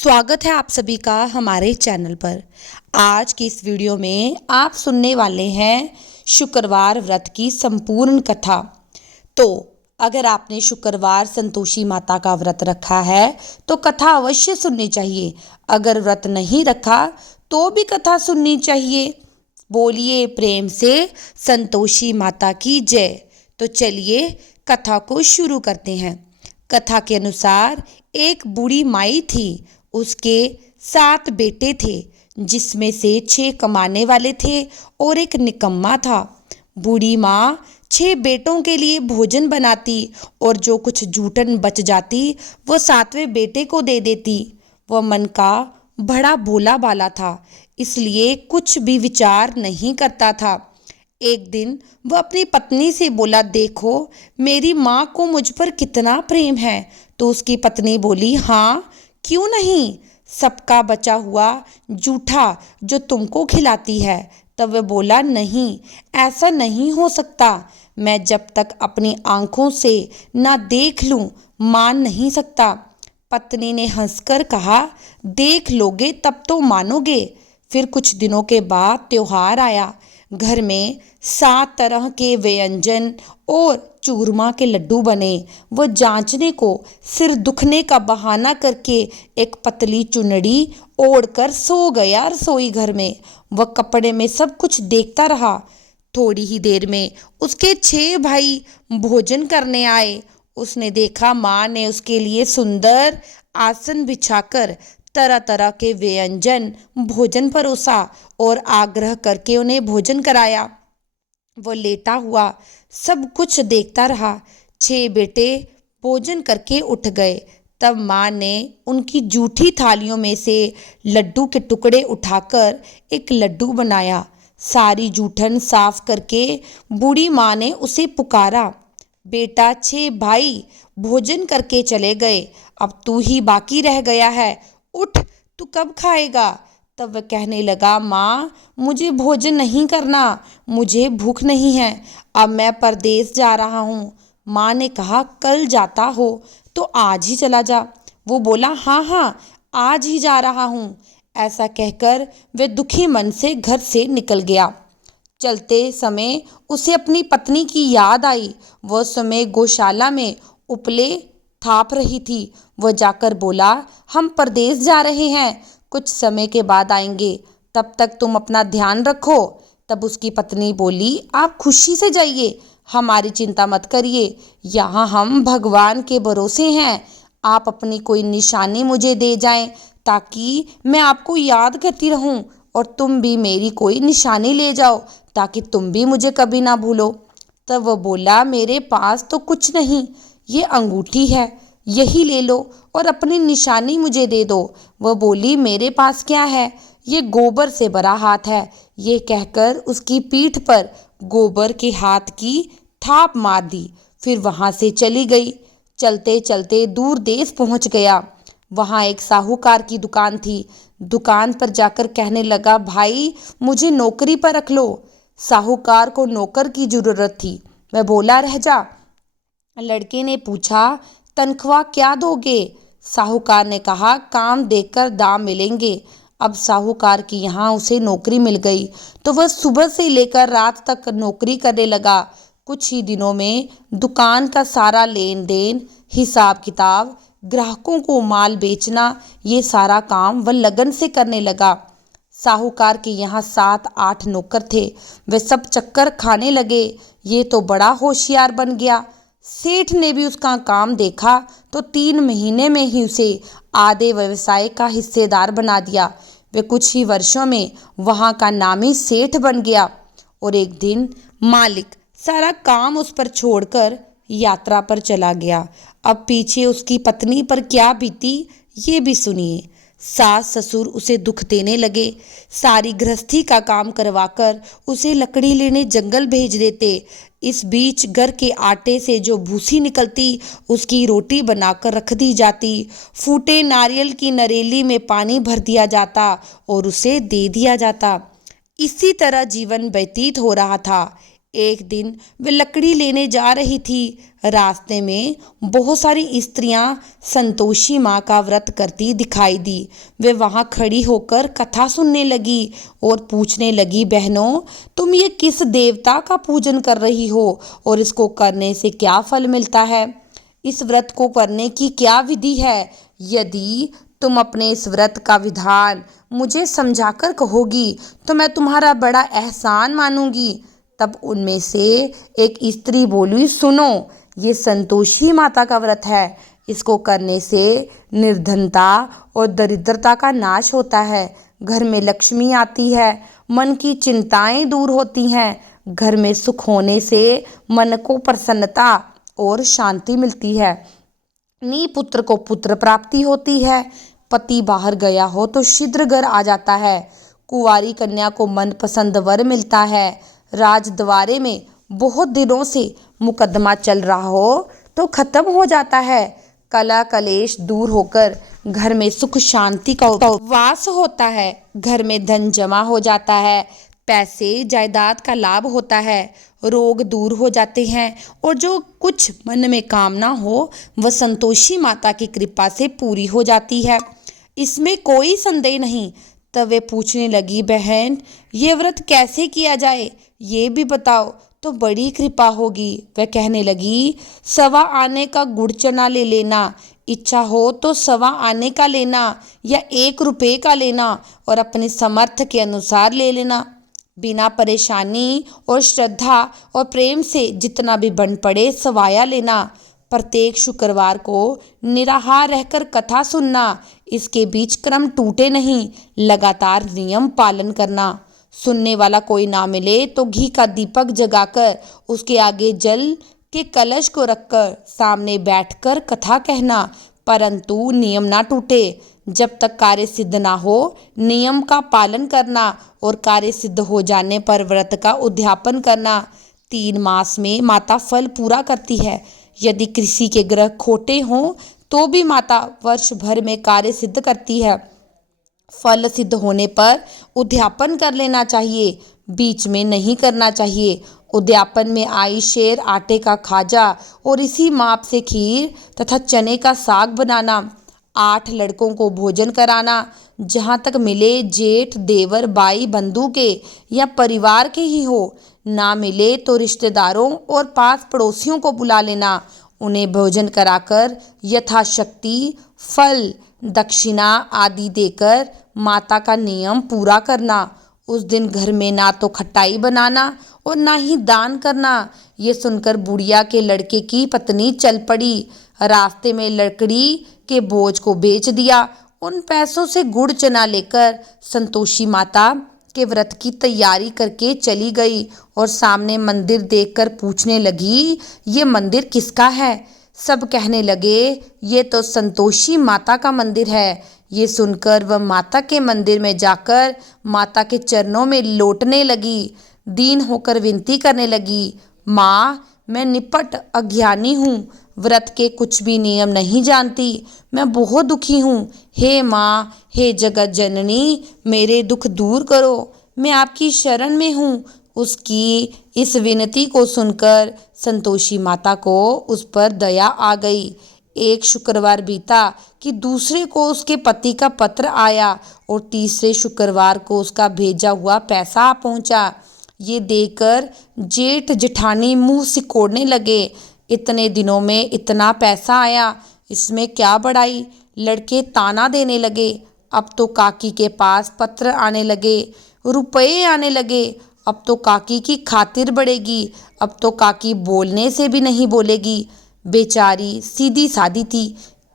स्वागत है आप सभी का हमारे चैनल पर। आज की इस वीडियो में आप सुनने वाले हैं शुक्रवार व्रत की संपूर्ण कथा। तो अगर आपने शुक्रवार संतोषी माता का व्रत रखा है तो कथा अवश्य सुननी चाहिए। अगर व्रत नहीं रखा तो भी कथा सुननी चाहिए। बोलिए प्रेम से संतोषी माता की जय। तो चलिए कथा को शुरू करते हैं। कथा के अनुसार एक बूढ़ी माई थी। उसके 7 बेटे थे, जिसमें से 6 कमाने वाले थे और एक निकम्मा था। बूढ़ी माँ 6 बेटों के लिए भोजन बनाती और जो कुछ जूठन बच जाती वो 7वें बेटे को दे देती। वह मन का बड़ा भोला भाला था, इसलिए कुछ भी विचार नहीं करता था। एक दिन वह अपनी पत्नी से बोला, देखो मेरी माँ को मुझ पर कितना प्रेम है। तो उसकी पत्नी बोली, हाँ क्यों नहीं, सबका बचा हुआ जूठा जो तुमको खिलाती है। तब वह बोला, नहीं ऐसा नहीं हो सकता, मैं जब तक अपनी आंखों से ना देख लूं मान नहीं सकता। पत्नी ने हंसकर कहा, देख लोगे तब तो मानोगे। फिर कुछ दिनों के बाद त्योहार आया। घर में 7 तरह के व्यंजन और चूरमा के लड्डू बने। वह जांचने को सिर दुखने का बहाना करके एक पतली चुनड़ी ओढ़कर सो गया रसोई घर में। वह कपड़े में सब कुछ देखता रहा। थोड़ी ही देर में उसके 6 भाई भोजन करने आए। उसने देखा माँ ने उसके लिए सुंदर आसन बिछाकर तरह तरह के व्यंजन भोजन परोसा और आग्रह करके उन्हें भोजन कराया। वो लेटा हुआ सब कुछ देखता रहा। 6 बेटे भोजन करके उठ गए। तब माँ ने उनकी जूठी थालियों में से लड्डू के टुकड़े उठाकर एक लड्डू बनाया। सारी जूठन साफ करके बूढ़ी माँ ने उसे पुकारा, बेटा 6 भाई भोजन करके चले गए, अब तू ही बाकी रह गया है, उठ तू कब खाएगा। तब वह कहने लगा, माँ मुझे भोजन नहीं करना, मुझे भूख नहीं है, अब मैं परदेश जा रहा हूँ। माँ ने कहा, कल जाता हो तो आज ही चला जा। वो बोला, हाँ हाँ आज ही जा रहा हूँ। ऐसा कहकर वह दुखी मन से घर से निकल गया। चलते समय उसे अपनी पत्नी की याद आई। वह समय गौशाला में उपले थाप रही थी। वह जाकर बोला, हम परदेश जा रहे हैं, कुछ समय के बाद आएंगे, तब तक तुम अपना ध्यान रखो। तब उसकी पत्नी बोली, आप खुशी से जाइए, हमारी चिंता मत करिए, यहाँ हम भगवान के भरोसे हैं। आप अपनी कोई निशानी मुझे दे जाएं ताकि मैं आपको याद करती रहूं, और तुम भी मेरी कोई निशानी ले जाओ ताकि तुम भी मुझे कभी ना भूलो। तब वह बोला, मेरे पास तो कुछ नहीं, ये अंगूठी है, यही ले लो और अपनी निशानी मुझे दे दो। वह बोली, मेरे पास क्या है, ये गोबर से भरा हाथ है। ये कहकर उसकी पीठ पर गोबर के हाथ की थाप मार दी। फिर वहाँ से चली गई। चलते चलते दूर देश पहुँच गया। वहाँ एक साहूकार की दुकान थी। दुकान पर जाकर कहने लगा, भाई मुझे नौकरी पर रख लो। साहूकार को नौकर की जरूरत थी। वह बोला, रह जा। लड़के ने पूछा, तनख्वाह क्या दोगे। साहूकार ने कहा, काम देकर दाम मिलेंगे। अब साहूकार की यहाँ उसे नौकरी मिल गई तो वह सुबह से लेकर रात तक नौकरी करने लगा। कुछ ही दिनों में दुकान का सारा लेन देन, हिसाब किताब, ग्राहकों को माल बेचना, ये सारा काम वह लगन से करने लगा। साहूकार के यहाँ 7-8 नौकर थे। वे सब चक्कर खाने लगे। ये तो बड़ा होशियार बन गया। सेठ ने भी उसका काम देखा तो 3 महीने में ही उसे आधे व्यवसाय का हिस्सेदार बना दिया। वे कुछ ही वर्षों में वहाँ का नामी सेठ बन गया। और एक दिन मालिक सारा काम उस पर छोड़कर यात्रा पर चला गया। अब पीछे उसकी पत्नी पर क्या बीती ये भी सुनिए। सास ससुर उसे दुख देने लगे। सारी गृहस्थी का काम करवाकर उसे लकड़ी लेने जंगल भेज देते। इस बीच घर के आटे से जो भूसी निकलती उसकी रोटी बनाकर रख दी जाती। फूटे नारियल की नरेली में पानी भर दिया जाता और उसे दे दिया जाता। इसी तरह जीवन व्यतीत हो रहा था। एक दिन वे लकड़ी लेने जा रही थी। रास्ते में बहुत सारी स्त्रियां संतोषी माँ का व्रत करती दिखाई दी। वे वहां खड़ी होकर कथा सुनने लगी और पूछने लगी, बहनों, तुम ये किस देवता का पूजन कर रही हो और इसको करने से क्या फल मिलता है? इस व्रत को करने की क्या विधि है? यदि तुम अपने इस व्रत का विधान मुझे समझाकर कहोगी तो मैं तुम्हारा बड़ा एहसान मानूंगी। तब उनमें से एक स्त्री बोली, सुनो, ये संतोषी माता का व्रत है। इसको करने से निर्धनता और दरिद्रता का नाश होता है, घर में लक्ष्मी आती है, मन की चिंताएं दूर होती हैं, घर में सुख होने से मन को प्रसन्नता और शांति मिलती है, पुत्र को पुत्र प्राप्ति होती है, पति बाहर गया हो तो शीघ्र घर आ जाता है, कुंवारी कन्या को मनपसंद वर मिलता है, राजद्वारे में बहुत दिनों से मुकदमा चल रहा हो तो खत्म हो जाता है, कला कलेश दूर होकर घर में सुख शांति का वास होता है, घर में धन जमा हो जाता है, पैसे जायदाद का लाभ होता है, रोग दूर हो जाते हैं और जो कुछ मन में कामना हो वह संतोषी माता की कृपा से पूरी हो जाती है। इसमें कोई संदेह नहीं। तब वे पूछने लगी, बहन, ये व्रत कैसे किया जाए, ये भी बताओ तो बड़ी कृपा होगी। वह कहने लगी, 1.25 आने का गुड़ चना ले लेना, इच्छा हो तो 1.25 आने का लेना या 1 रुपये का लेना और अपने समर्थ के अनुसार ले लेना। बिना परेशानी और श्रद्धा और प्रेम से जितना भी बन पड़े सवाया लेना। प्रत्येक शुक्रवार को निराहार रहकर कथा सुनना। इसके बीच क्रम टूटे नहीं, लगातार नियम पालन करना। सुनने वाला कोई ना मिले तो घी का दीपक जगाकर उसके आगे जल के कलश को रखकर सामने बैठकर कथा कहना, परंतु नियम ना टूटे। जब तक कार्य सिद्ध ना हो नियम का पालन करना और कार्य सिद्ध हो जाने पर व्रत का उद्यापन करना। 3 मास में माता फल पूरा करती है। यदि किसी के ग्रह खोटे हों तो भी माता वर्ष भर में कार्य सिद्ध करती है। फल सिद्ध होने पर उद्यापन कर लेना चाहिए, बीच में नहीं करना चाहिए। उद्यापन में आई शेर, आटे का खाजा और इसी माप से खीर तथा चने का साग बनाना। 8 लड़कों को भोजन कराना। जहाँ तक मिले जेठ, देवर, बाई, बंधु के या परिवार के ही हो, ना मिले तो रिश्तेदारों और पास पड़ोसियों को बुला लेना। उन्हें भोजन कराकर यथाशक्ति फल, दक्षिणा आदि देकर माता का नियम पूरा करना। उस दिन घर में ना तो खटाई बनाना और ना ही दान करना। ये सुनकर बुढ़िया के लड़के की पत्नी चल पड़ी। रास्ते में लकड़ी के बोझ को बेच दिया। उन पैसों से गुड़ चना लेकर संतोषी माता के व्रत की तैयारी करके चली गई और सामने मंदिर देखकर पूछने लगी, ये मंदिर किसका है? सब कहने लगे, ये तो संतोषी माता का मंदिर है। ये सुनकर वह माता के मंदिर में जाकर माता के चरणों में लौटने लगी। दीन होकर विनती करने लगी, माँ, मैं निपट अज्ञानी हूँ, व्रत के कुछ भी नियम नहीं जानती, मैं बहुत दुखी हूँ। हे माँ, हे जगत जननी, मेरे दुख दूर करो, मैं आपकी शरण में हूँ। उसकी इस विनती को सुनकर संतोषी माता को उस पर दया आ गई। एक शुक्रवार बीता कि दूसरे को उसके पति का पत्र आया और तीसरे शुक्रवार को उसका भेजा हुआ पैसा आ पहुँचा। ये देखकर जेठ जेठानी मुंह सिकोड़ने लगे। इतने दिनों में इतना पैसा आया, इसमें क्या बड़ाई। लड़के ताना देने लगे। अब तो काकी के पास पत्र आने लगे, रुपये आने लगे। अब तो काकी की खातिर बढ़ेगी। अब तो काकी बोलने से भी नहीं बोलेगी। बेचारी सीधी सादी थी,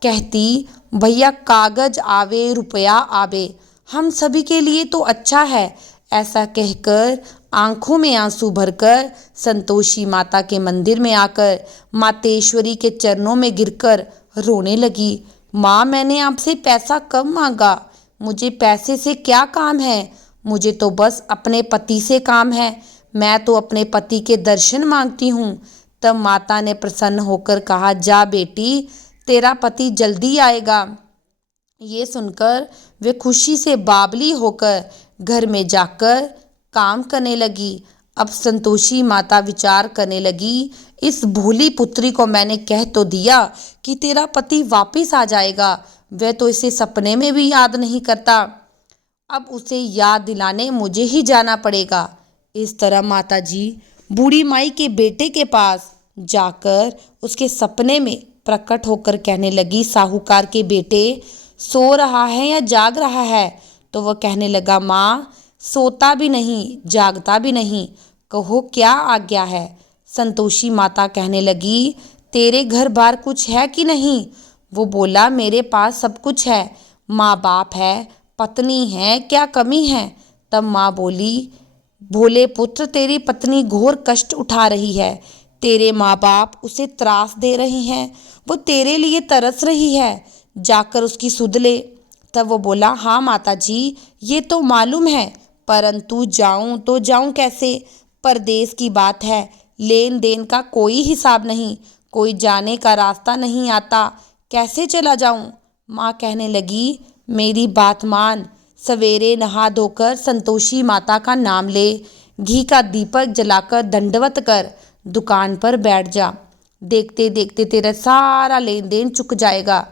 कहती, भैया कागज आवे रुपया आवे, हम सभी के लिए तो अच्छा है। ऐसा कहकर आंखों में आंसू भरकर संतोषी माता के मंदिर में आकर मातेश्वरी के चरणों में गिरकर रोने लगी। माँ, मैंने आपसे पैसा कब मांगा? मुझे पैसे से क्या काम है? मुझे तो बस अपने पति से काम है। मैं तो अपने पति के दर्शन मांगती हूँ। तब माता ने प्रसन्न होकर कहा, जा बेटी, तेरा पति जल्दी आएगा। ये सुनकर वे खुशी से बावली होकर घर में जाकर काम करने लगी। अब संतोषी माता विचार करने लगी, इस भोली पुत्री को मैंने कह तो दिया कि तेरा पति वापस आ जाएगा, वह तो इसे सपने में भी याद नहीं करता। अब उसे याद दिलाने मुझे ही जाना पड़ेगा। इस तरह माताजी बूढ़ी माई के बेटे के पास जाकर उसके सपने में प्रकट होकर कहने लगी, साहूकार के बेटे सो रहा है या जाग रहा है? तो वह कहने लगा, माँ सोता भी नहीं जागता भी नहीं, कहो क्या आज्ञा है। संतोषी माता कहने लगी, तेरे घर बार कुछ है कि नहीं? वो बोला, मेरे पास सब कुछ है, माँ बाप है, पत्नी है, क्या कमी है? तब माँ बोली, भोले पुत्र तेरी पत्नी घोर कष्ट उठा रही है, तेरे माँ बाप उसे त्रास दे रहे हैं, वो तेरे लिए तरस रही है, जाकर उसकी सुध ले। तब वो बोला, हाँ माताजी ये तो मालूम है, परंतु जाऊं तो जाऊं कैसे? परदेश की बात है, लेन देन का कोई हिसाब नहीं, कोई जाने का रास्ता नहीं आता, कैसे चला जाऊं? माँ कहने लगी, मेरी बात मान, सवेरे नहा धोकर संतोषी माता का नाम ले, घी का दीपक जलाकर दंडवत कर, दुकान पर बैठ जा। देखते देखते तेरा सारा लेन देन चुक जाएगा,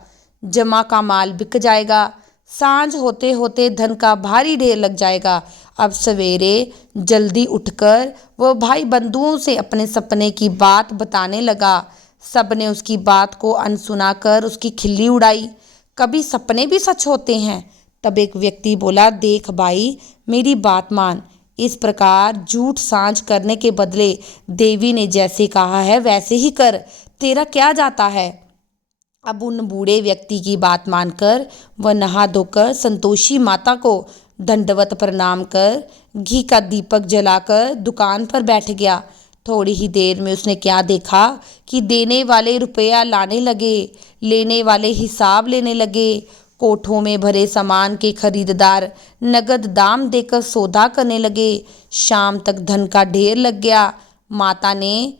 जमा का माल बिक जाएगा, सांझ होते होते धन का भारी ढेर लग जाएगा। अब सवेरे जल्दी उठकर वह भाई बंधुओं से अपने सपने की बात बताने लगा। सबने उसकी बात को अनसुना कर उसकी खिल्ली उड़ाई, कभी सपने भी सच होते हैं। तब एक व्यक्ति बोला, देख भाई मेरी बात मान, इस प्रकार झूठ सांझ करने के बदले देवी ने जैसे कहा है वैसे ही कर, तेरा क्या जाता है। अब उन बूढ़े व्यक्ति की बात मानकर वह नहा धोकर संतोषी माता को दंडवत प्रणाम कर घी का दीपक जलाकर दुकान पर बैठ गया। थोड़ी ही देर में उसने क्या देखा कि देने वाले रुपया लाने लगे, लेने वाले हिसाब लेने लगे। कोठों में भरे सामान के खरीदार नगद दाम देकर सौदा करने लगे। शाम तक धन का ढेर लग गया। माता ने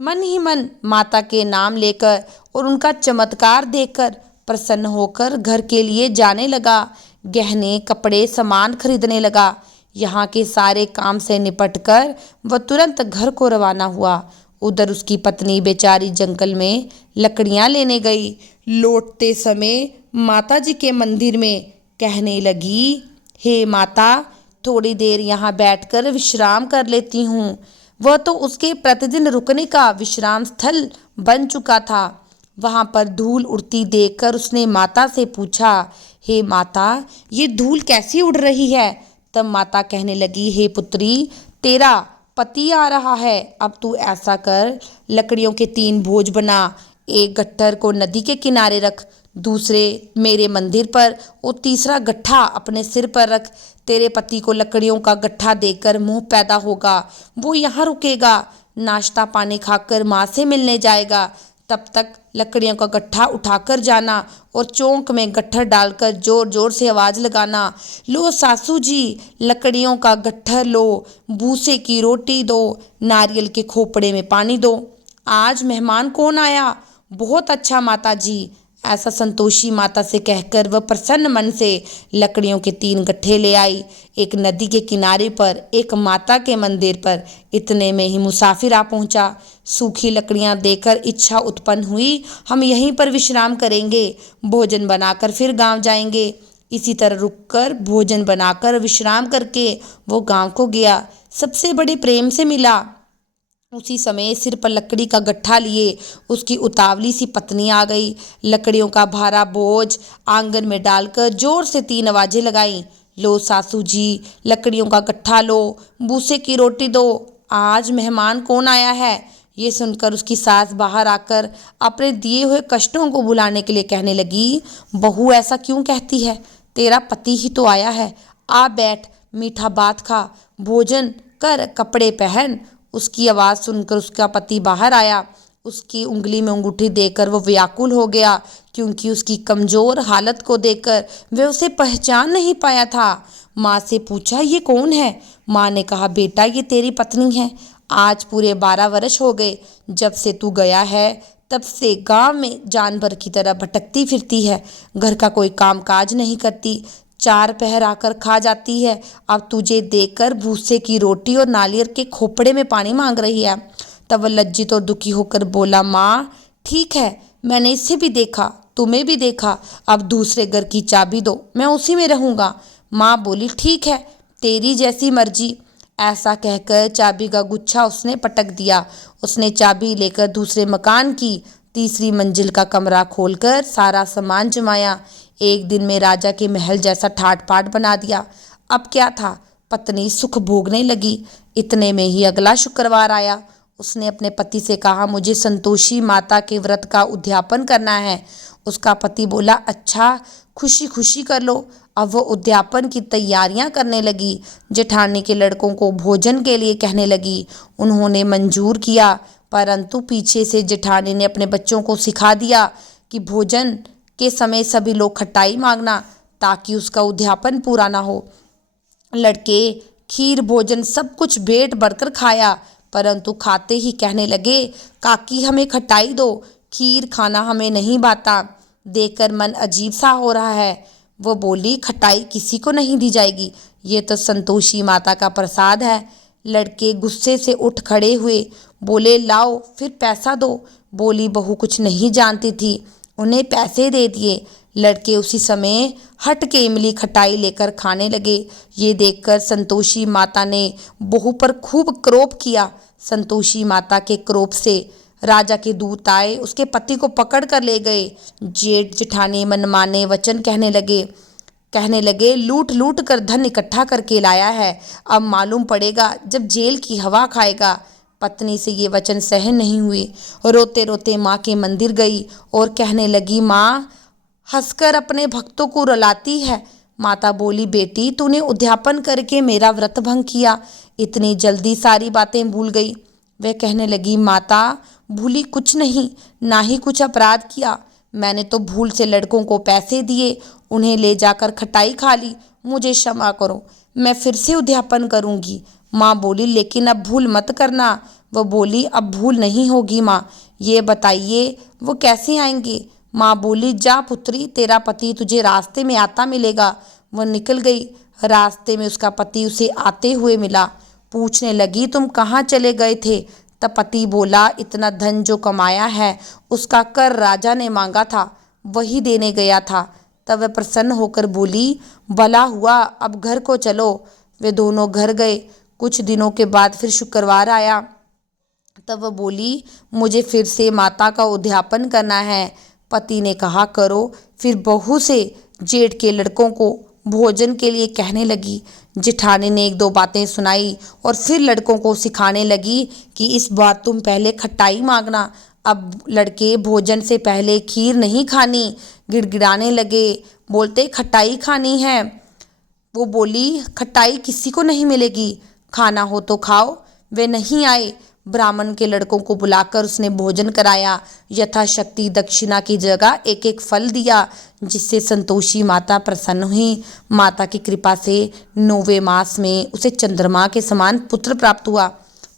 मन ही मन माता के नाम लेकर और उनका चमत्कार देखकर प्रसन्न होकर घर के लिए जाने लगा। गहने कपड़े सामान खरीदने लगा। यहाँ के सारे काम से निपटकर वह तुरंत घर को रवाना हुआ। उधर उसकी पत्नी बेचारी जंगल में लकड़ियाँ लेने गई। लौटते समय माता जी के मंदिर में कहने लगी, हे माता थोड़ी देर यहाँ बैठकर विश्राम कर लेती हूँ। वह तो उसके प्रतिदिन रुकने का विश्राम स्थल बन चुका था। वहाँ पर धूल उड़ती देखकर उसने माता से पूछा, हे माता ये धूल कैसी उड़ रही है? तब माता कहने लगी, हे पुत्री तेरा पति आ रहा है, अब तू ऐसा कर लकड़ियों के 3 भोज बना, एक गट्ठर को नदी के किनारे रख, दूसरे मेरे मंदिर पर और तीसरा गट्ठा अपने सिर पर रख। तेरे पति को लकड़ियों का गट्ठा देकर मोह पैदा होगा, वो यहाँ रुकेगा, नाश्ता पानी खाकर माँ से मिलने जाएगा। तब तक लकड़ियों का गट्ठा उठाकर जाना और चौंक में गट्ठर डालकर जोर जोर से आवाज़ लगाना, लो सासू जी लकड़ियों का गट्ठर लो, भूसे की रोटी दो, नारियल के खोपड़े में पानी दो। आज मेहमान कौन आया? बहुत अच्छा माता जी। ऐसा संतोषी माता से कहकर वह प्रसन्न मन से लकड़ियों के 3 गट्ठे ले आई। एक नदी के किनारे पर, एक माता के मंदिर पर। इतने में ही मुसाफिर आ पहुंचा। सूखी लकड़ियां देकर इच्छा उत्पन्न हुई, हम यहीं पर विश्राम करेंगे, भोजन बनाकर फिर गांव जाएंगे। इसी तरह रुककर भोजन बनाकर विश्राम करके वो गांव को गया। सबसे बड़े प्रेम से मिला। उसी समय सिर पर लकड़ी का गट्ठा लिए उसकी उतावली सी पत्नी आ गई। लकड़ियों का भारा बोझ आंगन में डालकर जोर से 3 आवाजें लगाईं, लो सासू जी लकड़ियों का गट्ठा लो, भूसे की रोटी दो, आज मेहमान कौन आया है। ये सुनकर उसकी सास बाहर आकर अपने दिए हुए कष्टों को भुलाने के लिए कहने लगी, बहू ऐसा क्यों कहती है, तेरा पति ही तो आया है, आ बैठ, मीठा बात खा, भोजन कर, कपड़े पहन। उसकी आवाज़ सुनकर उसका पति बाहर आया। उसकी उंगली में अंगूठी देकर वो व्याकुल हो गया, क्योंकि उसकी कमज़ोर हालत को देखकर वह उसे पहचान नहीं पाया था। माँ से पूछा, ये कौन है? माँ ने कहा, बेटा ये तेरी पत्नी है। आज पूरे 12 वर्ष हो गए जब से तू गया है, तब से गांव में जानवर की तरह भटकती फिरती है, घर का कोई काम काज नहीं करती, चार पहर आकर खा जाती है, अब तुझे देखकर भूसे की रोटी और नारियल के खोपड़े में पानी मांग रही है। तब वह लज्जित और दुखी होकर बोला, माँ ठीक है, मैंने इसे भी देखा, तुम्हें भी देखा, अब दूसरे घर की चाबी दो, मैं उसी में रहूंगा। माँ बोली, ठीक है, तेरी जैसी मर्जी। ऐसा कहकर चाबी का गुच्छा उसने पटक दिया। उसने चाबी लेकर दूसरे मकान की तीसरी मंजिल का कमरा खोलकर सारा सामान जमाया। एक दिन में राजा के महल जैसा ठाट बाट बना दिया। अब क्या था, पत्नी सुख भोगने लगी। इतने में ही अगला शुक्रवार आया। उसने अपने पति से कहा, मुझे संतोषी माता के व्रत का उद्यापन करना है। उसका पति बोला, अच्छा, खुशी खुशी कर लो। अब वो उद्यापन की तैयारियां करने लगी। जेठानी के लड़कों को भोजन के लिए कहने लगी। उन्होंने मंजूर किया, परंतु पीछे से जेठानी ने अपने बच्चों को सिखा दिया कि भोजन के समय सभी लोग खटाई मांगना, ताकि उसका उद्यापन पूरा ना हो। लड़के खीर भोजन सब कुछ पेट भरकर खाया, परंतु खाते ही कहने लगे, काकी हमें खटाई दो, खीर खाना हमें नहीं भाता। देखकर मन अजीब सा हो रहा है। वो बोली, खटाई किसी को नहीं दी जाएगी, ये तो संतोषी माता का प्रसाद है। लड़के गुस्से से उठ खड़े हुए, बोले, लाओ फिर पैसा दो। बोली बहू कुछ नहीं जानती थी, उन्हें पैसे दे दिए। लड़के उसी समय हट के इमली खटाई लेकर खाने लगे। ये देखकर संतोषी माता ने बहू पर खूब क्रोध किया। संतोषी माता के क्रोध से राजा के दूत आए, उसके पति को पकड़ कर ले गए। जेठ जेठानी मनमाने वचन कहने लगे, लूट लूट कर धन इकट्ठा करके लाया है, अब मालूम पड़ेगा जब जेल की हवा खाएगा। पत्नी से ये वचन सहन नहीं हुए। रोते रोते माँ के मंदिर गई और कहने लगी, माँ हंसकर अपने भक्तों को रुलाती है। माता बोली, बेटी तूने उद्यापन करके मेरा व्रत भंग किया, इतनी जल्दी सारी बातें भूल गई। वह कहने लगी, माता भूली कुछ नहीं, ना ही कुछ अपराध किया, मैंने तो भूल से लड़कों को पैसे दिए, उन्हें ले जाकर खटाई खा ली, मुझे क्षमा करो, मैं फिर से उद्यापन करूंगी। माँ बोली, लेकिन अब भूल मत करना। वो बोली, अब भूल नहीं होगी माँ, ये बताइए वो कैसे आएंगे। माँ बोली, जा पुत्री, तेरा पति तुझे रास्ते में आता मिलेगा। वह निकल गई। रास्ते में उसका पति उसे आते हुए मिला। पूछने लगी, तुम कहाँ चले गए थे। तब पति बोला, इतना धन जो कमाया है उसका कर राजा ने मांगा था, वही देने गया था। तब वह प्रसन्न होकर बोली, भला हुआ, अब घर को चलो। वे दोनों घर गए। कुछ दिनों के बाद फिर शुक्रवार आया। तब वह बोली, मुझे फिर से माता का उद्यापन करना है। पति ने कहा, करो। फिर बहू से जेठ के लड़कों को भोजन के लिए कहने लगी। जेठानी ने एक दो बातें सुनाई और फिर लड़कों को सिखाने लगी कि इस बार तुम पहले खटाई मांगना। अब लड़के भोजन से पहले खीर नहीं खानी। गिड़गिड़ाने लगे, बोलते खटाई खानी है। वो बोली, खटाई किसी को नहीं मिलेगी, खाना हो तो खाओ। वे नहीं आए। ब्राह्मण के लड़कों को बुलाकर उसने भोजन कराया। यथाशक्ति दक्षिणा की जगह एक एक फल दिया, जिससे संतोषी माता प्रसन्न हुई। माता की कृपा से 9वें मास में उसे चंद्रमा के समान पुत्र प्राप्त हुआ।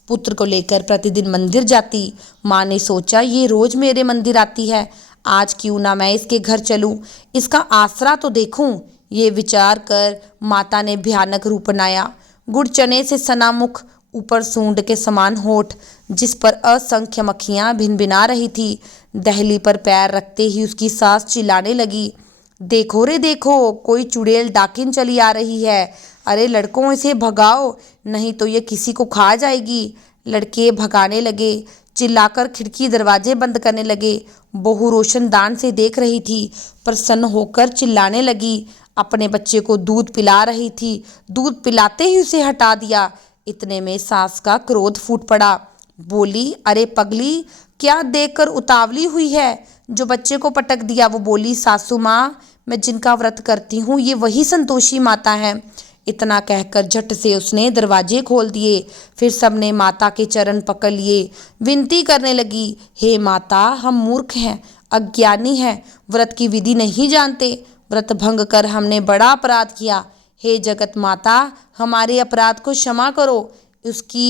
पुत्र को लेकर प्रतिदिन मंदिर जाती। माँ ने सोचा, ये रोज मेरे मंदिर आती है, आज क्यों ना मैं इसके घर चलूं, इसका आसरा तो देखूं। ये विचार कर माता ने भयानक रूप बनाया। गुड़ चने से सना मुख, ऊपर सूंड के समान होठ, जिस पर असंख्य मक्खियां भिनभिना रही थी। दहली पर पैर रखते ही उसकी सास चिल्लाने लगी, देखो रे देखो, कोई चुड़ैल डाकिन चली आ रही है, अरे लड़कों इसे भगाओ, नहीं तो ये किसी को खा जाएगी। लड़के भगाने लगे, चिल्लाकर खिड़की दरवाजे बंद करने लगे। बहू रोशनदान से देख रही थी, प्रसन्न होकर चिल्लाने लगी। अपने बच्चे को दूध पिला रही थी, दूध पिलाते ही उसे हटा दिया। इतने में सास का क्रोध फूट पड़ा। बोली, अरे पगली, क्या देखकर उतावली हुई है, जो बच्चे को पटक दिया। वो बोली, सासू माँ, मैं जिनका व्रत करती हूँ ये वही संतोषी माता है। इतना कहकर झट से उसने दरवाजे खोल दिए। फिर सबने माता के चरण पकड़ लिए, विनती करने लगी, हे माता, हम मूर्ख हैं, अज्ञानी हैं, व्रत की विधि नहीं जानते, व्रत भंग कर हमने बड़ा अपराध किया। हे जगत माता, हमारे अपराध को क्षमा करो। उसकी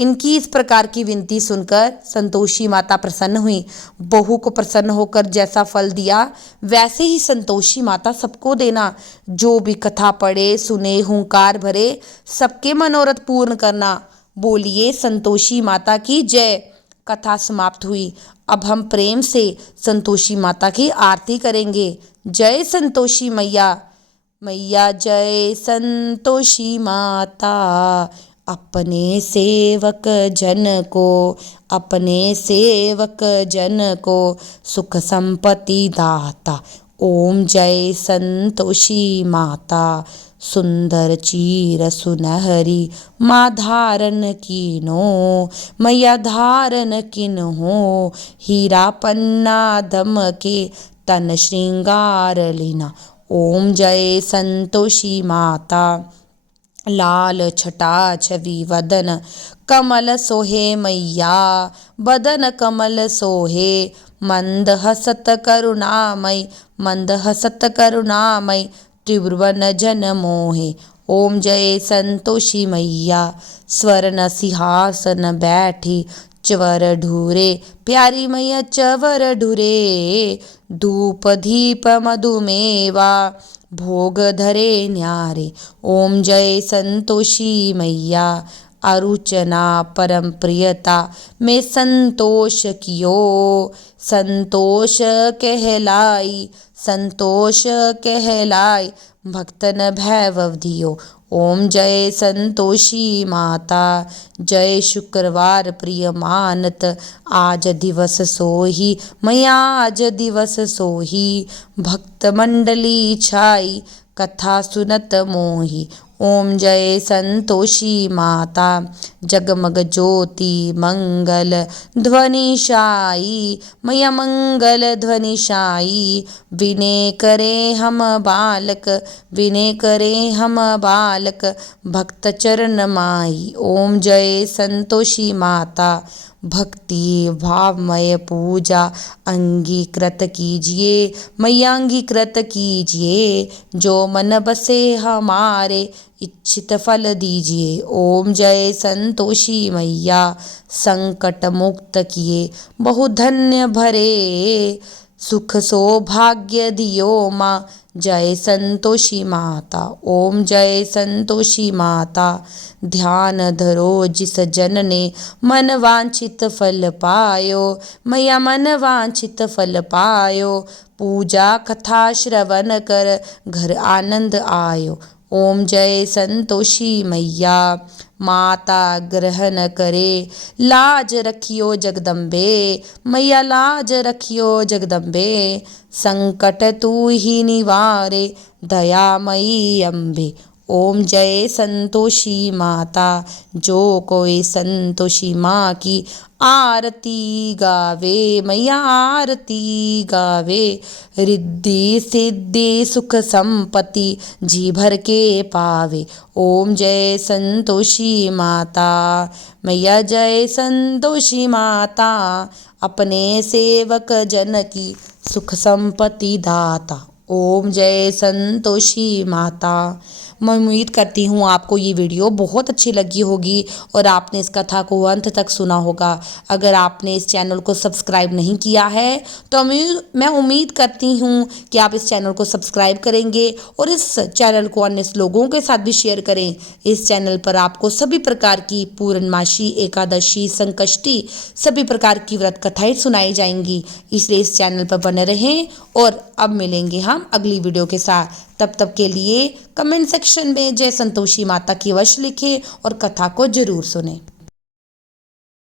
इनकी इस प्रकार की विनती सुनकर संतोषी माता प्रसन्न हुई। बहू को प्रसन्न होकर जैसा फल दिया वैसे ही संतोषी माता सबको देना। जो भी कथा पढ़े सुने हुंकार भरे सबके मनोरथ पूर्ण करना। बोलिए संतोषी माता की जय। कथा समाप्त हुई। अब हम प्रेम से संतोषी माता की आरती करेंगे। जय संतोषी मैया। मैया जय संतोषी माता, अपने सेवक जन को, अपने सेवक जन को सुख संपत्ति दाता। ओम जय संतोषी माता। सुंदर चीर सुनहरी माँ धारण कीनो, मैया धारण किन्हो। हीरा पन्ना दम के तन श्रृंगार लीना। ओम जय संतोषी माता। लाल छटा छवि वदन कमल सोहे मैया, बदन कमल सोहे। मंद हसत करुणामय, मंद हसत करुणामय, त्रिभुवन जन मोहे। ओम जय संतोषी मैया। स्वर्ण सिंहासन बैठी चवर ढूरे, प्यारी मैया चवर ढूरे। धूप दीप मधुमेवा, भोग धरे न्यारे। ओम जय संतोषी मैया। अरुचना परम प्रियता में संतोष कियो, संतोष कहलाई, संतोष कहलाई, भक्तन भैभव दियो। ओम जय संतोषी माता। जय शुक्रवार प्रिय मानत, आज दिवस सोही मैया, आज दिवस सोही। भक्त मंडली छाई, कथा सुनत मोही। ओम जय संतोषी माता। जगमग ज्योति मंगल ध्वनि शाई, मैया मंगल ध्वनि शाई। विनय करे हम बालक, विनय करे हम बालक, भक्त चरण माई। ओम जय संतोषी माता। भक्ति भावमय पूजा अंगीकृत कीजिए मैया, अंगीकृत कीजिए। जो मन बसे हमारे इच्छित फल दीजिए। ओम जय संतोषी मैया। संकट मुक्त किए बहु धन्य भरे, सुख सौभाग्य दियो माँ। जय संतोषी माता। ओम जय संतोषी माता। ध्यान धरो जिस जन ने मन वांछित फल पायो, मैया मन वांछित फल पायो। पूजा कथा श्रवण कर घर आनंद आयो। ओम जय संतोषी मैया। माता ग्रहण करे लाज रखियो जगदम्बे, मैया लाज रखियो जगदम्बे। संकट तू ही निवारे दयामयी अम्बे। ओम जय संतोषी माता। जो कोई संतोषी माँ की आरती गावे, मैया आरती गावे। रिद्धि सिद्धि सुख संपत्ति जी भर के पावे। ओम जय संतोषी माता। मैया जय संतोषी माता। अपने सेवक जन की सुख संपत्ति दाता। ओम जय संतोषी माता। मैं उम्मीद करती हूँ आपको ये वीडियो बहुत अच्छी लगी होगी और आपने इस कथा को अंत तक सुना होगा। अगर आपने इस चैनल को सब्सक्राइब नहीं किया है तो मैं उम्मीद करती हूँ कि आप इस चैनल को सब्सक्राइब करेंगे और इस चैनल को अन्य लोगों के साथ भी शेयर करें। इस चैनल पर आपको सभी प्रकार की पूर्णमासी, एकादशी, संकष्टी सभी प्रकार की व्रत कथाएँ सुनाई जाएंगी, इसलिए इस चैनल पर बने रहें। और अब मिलेंगे हम अगली वीडियो के साथ। तब तक के लिए कमेंट सेक्शन में जय संतोषी माता की अवश्य लिखें और कथा को जरूर सुनें।